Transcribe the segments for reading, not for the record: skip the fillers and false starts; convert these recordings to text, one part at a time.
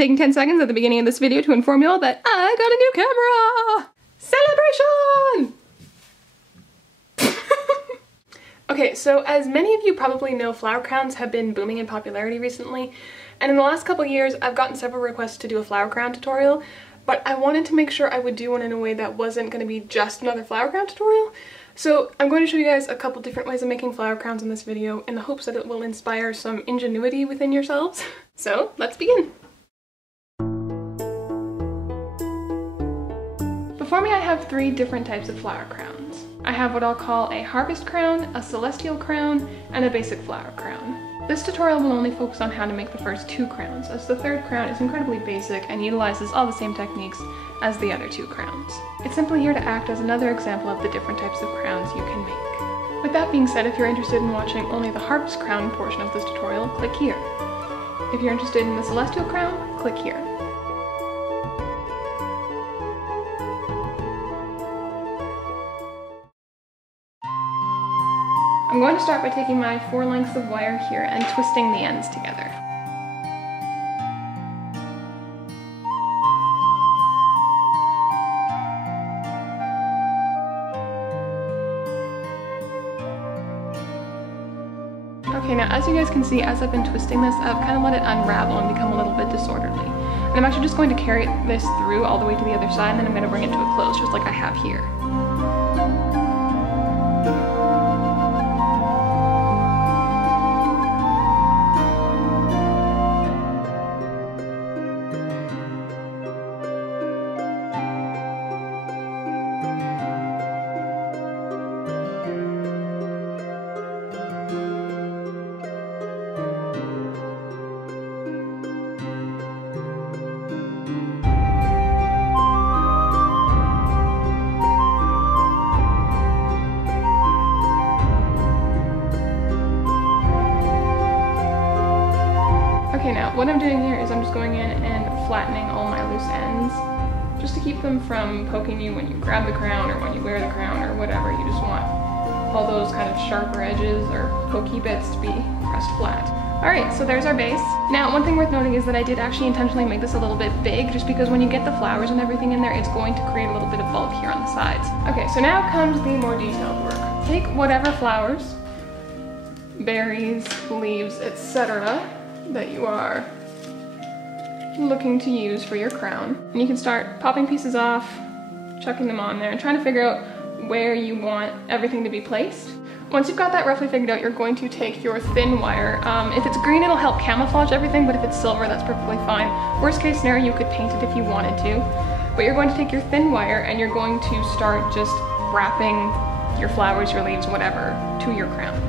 taking 10 seconds at the beginning of this video to inform you all that I got a new camera! Celebration! Okay, so as many of you probably know, flower crowns have been booming in popularity recently, and in the last couple years I've gotten several requests to do a flower crown tutorial, but I wanted to make sure I would do one in a way that wasn't going to be just another flower crown tutorial. So I'm going to show you guys a couple different ways of making flower crowns in this video in the hopes that it will inspire some ingenuity within yourselves. So let's begin! Before me I have three different types of flower crowns. I have what I'll call a harvest crown, a celestial crown, and a basic flower crown. This tutorial will only focus on how to make the first two crowns, as the third crown is incredibly basic and utilizes all the same techniques as the other two crowns. It's simply here to act as another example of the different types of crowns you can make. With that being said, if you're interested in watching only the harvest crown portion of this tutorial, click here. If you're interested in the celestial crown, click here. I'm going to start by taking my 4 lengths of wire here and twisting the ends together. Okay, now as you guys can see, as I've been twisting this, I've kind of let it unravel and become a little bit disorderly. And I'm actually just going to carry this through all the way to the other side, and then I'm going to bring it to a close, just like I have here. Okay, now what I'm doing here is I'm just going in and flattening all my loose ends, just to keep them from poking you when you grab the crown or when you wear the crown or whatever. You just want all those kind of sharper edges or pokey bits to be pressed flat. Alright, so there's our base. Now, one thing worth noting is that I did actually intentionally make this a little bit big, just because when you get the flowers and everything in there, it's going to create a little bit of bulk here on the sides. Okay, so now comes the more detailed work. Take whatever flowers, berries, leaves, etc. that you are looking to use for your crown. And you can start popping pieces off, chucking them on there, and trying to figure out where you want everything to be placed. Once you've got that roughly figured out, you're going to take your thin wire. If it's green, it'll help camouflage everything, but if it's silver, that's perfectly fine. Worst case scenario, you could paint it if you wanted to. But you're going to take your thin wire and you're going to start just wrapping your flowers, your leaves, whatever, to your crown.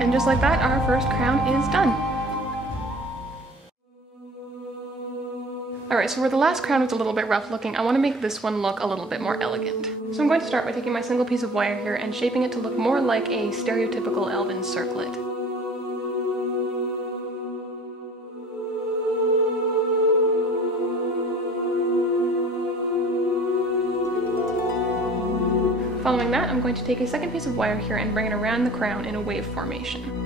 And just like that, our first crown is done. Alright, so where the last crown was a little bit rough looking, I want to make this one look a little bit more elegant. So I'm going to start by taking my single piece of wire here and shaping it to look more like a stereotypical elven circlet. Following that, I'm going to take a second piece of wire here and bring it around the crown in a wave formation.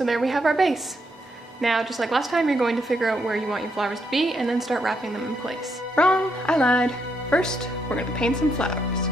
So there we have our base. Now, just like last time, you're going to figure out where you want your flowers to be and then start wrapping them in place. Wrong, I lied. First, we're going to paint some flowers.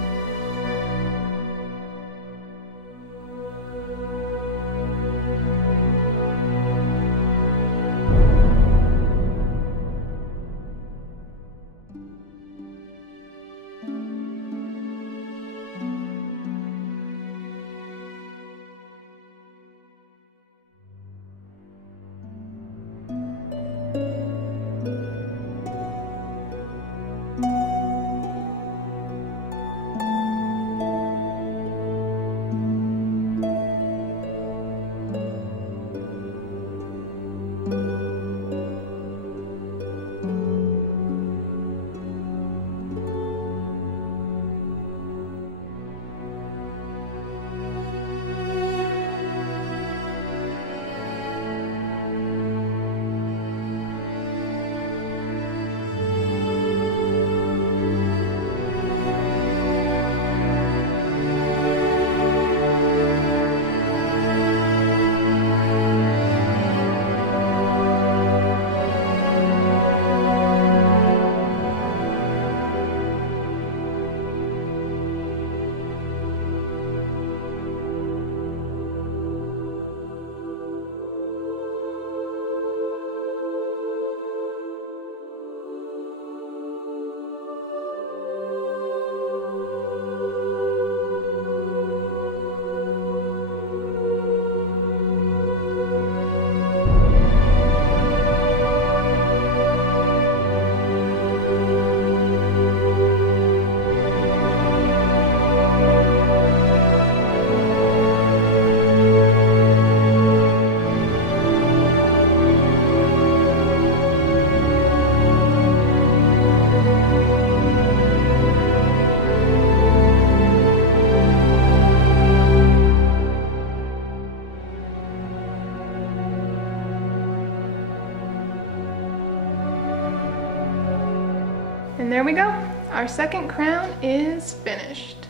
And there we go. Our second crown is finished.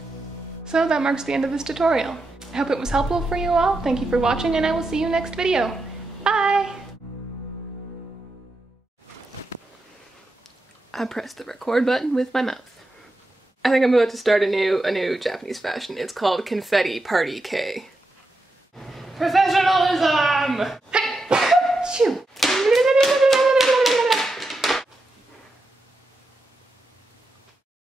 So that marks the end of this tutorial. I hope it was helpful for you all. Thank you for watching, and I will see you next video. Bye! I pressed the record button with my mouth. I think I'm about to start a new Japanese fashion. It's called Confetti Party K. Professionalism!